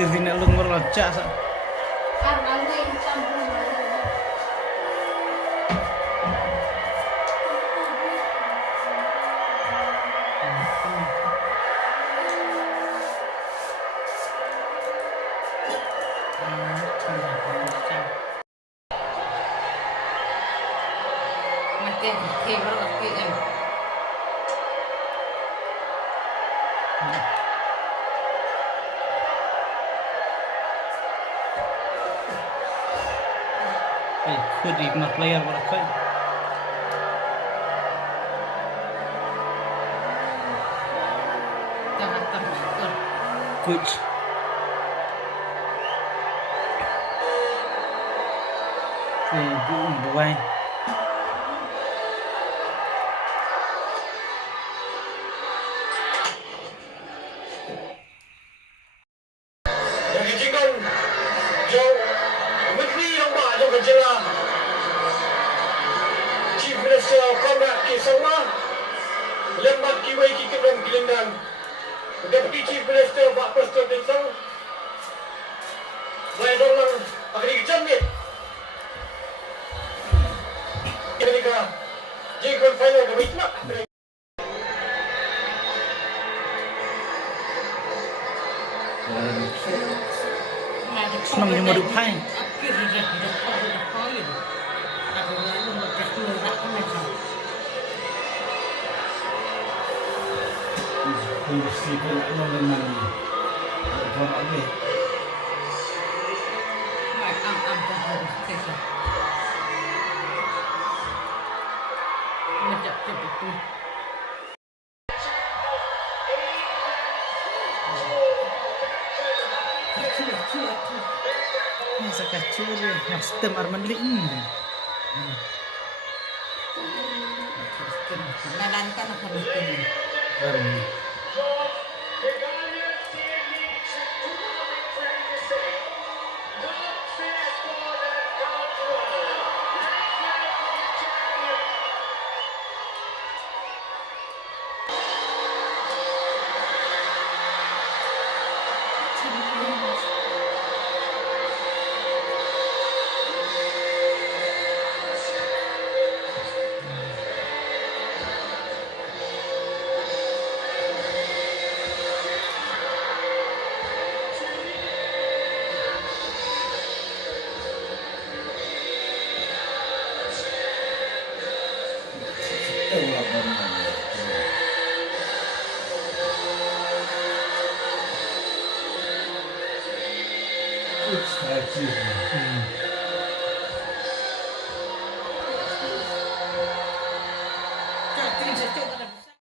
Tidak lumur locak. Could even a player with a coin. Which boy. Lembat kiwai ki kmen kilindang. Deputy Chief Minister Pak Preston Densang. Saya dorang akhirnya kecam ni. Ketika J-Grand Final kami nak. Senang cuma duk pai. Industri pun memang buat apa? Sekacau je, sistem armandlik ni. Melankan apa betul? It's